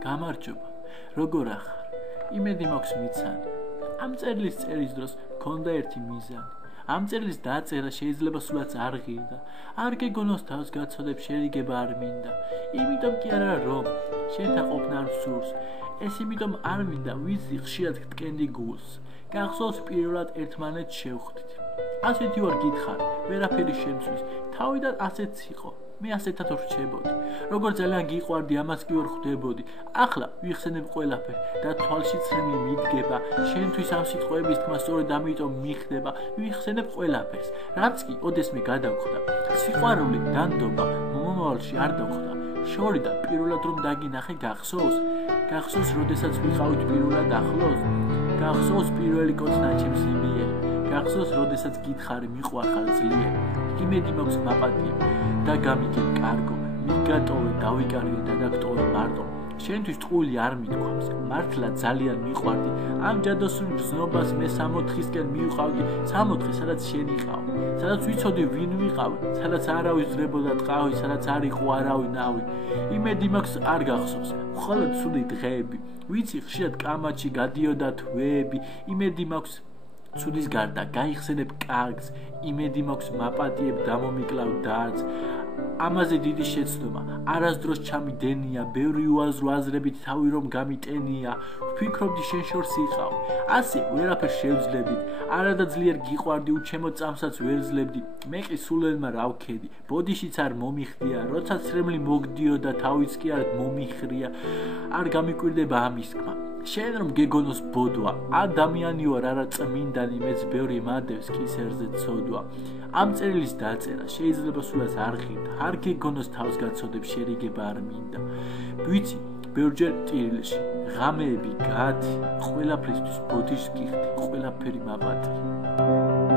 გამარჯობა, როგორ ახარ? იმედი მაქვს მიცანი. ამ წერილის წერის დროს მქონდა ერთი მიზანი. ამ წერილის დაწერა შეიძლება სულაც არ ღირდა. არ გეგონოს თავს გაცოდებ შერიგება არ მინდა. იმიტომ კი არა რომ შენთან ყოფნა არ მსურს. ეს იმიტომ არ მინდა ვიცი ხშირად გტკენდი გულს. გახსოვს პირველად ერთმანეთს შევხვდით. ასეთი ვარ გითხარი, ვერაფერი შემცვის. თავიდან ასეც იყო. მე ასეთად რჩებოდი. Როგორ ძალიან გიყვარდი, ამას კი ვერ ხვდებოდი. ახლა ვიხსენებ ყველაფერს და თვალში ცრემლი მიდგება. შენთვის ამ სიტყვების თქმა სწორედ ამიტომ მიხდება. ვიხსენებ ყველაფერს. რაც კი ოდესმე გადავხდა. სიყვარული დანდობა მომავალში არ დავხდა. შორიდან პირველად რომ დაგინახე გახსოვს? გახსოვს, როდესაც ვიყავით პირველად ახლოს? გახსოვს პირველი კოცნა ჩემს მიერ? გახსოვს, როდესაც გითხარი მიყვარხარ ძლიერ? იმედი მაქვს მაპატიებ და გამიგებ კარგო, მიგატოვე, დავიკარგე და დაგტოვე მარტო. შენთვის ტყუილი არ მithქვამს, მართლა ძალიან მიყვარდი. ამ ჯადოსნურ ბზნობას მე 64-ისკენ მივყავდი, 64, სადაც შენ იყავ, სადაც ვიცოდი ვინ ვიყავ, სადაც არავის ძრებოდა ტყავი, სადაც არ იყო არავინ ნავი. იმედი მაქვს არ გახსოვს, მხოლოდ ცუდი დღეები. ვიცი ხშირად კამათში გადიოდა თვეები. იმედი მაქვს ცუდის გარდა გაიხსენებ კარგს. იმედი მაქვს მაპატიებ დამომიკლავ დარდს. ამაზე დიდი შეცდომა არასდროს ჩამიდენია, ბევრი უაზრო აზრებით თავი რომ გამიტენია. ვფიქრობდი შენ შორს იყავ, ასე ვერაფერს შევძლებდით. არადა ძლიერ გიყვარდი, უჩემო წამსაც ვერ ზლებდი. მე კი სულელმა რა ვქედი, ბოდიშიც არ მომიხდია, როცა ცრემლი მოგდიოდა, თავიც კი არ მომიხრია. არ გამიკვირდება ამის თქმა. შენ რომ გეგონოს ბოდვა, ადამიანი ვარ არა წმინდანი, მეც ბევრი მადევს კისერზე ცოდვა. ამ წერილის დაწერა შეიძლება სულაც არ ღირდა, არ გეგონოს თავს გაცოდებ შერიგება არ მინდა. ვიცი, ბევრჯერ ტირილში, ღამეები გაათი, ყველაფრისთვის ბოდიშს გიხდი, ყველაფერი მაპატი.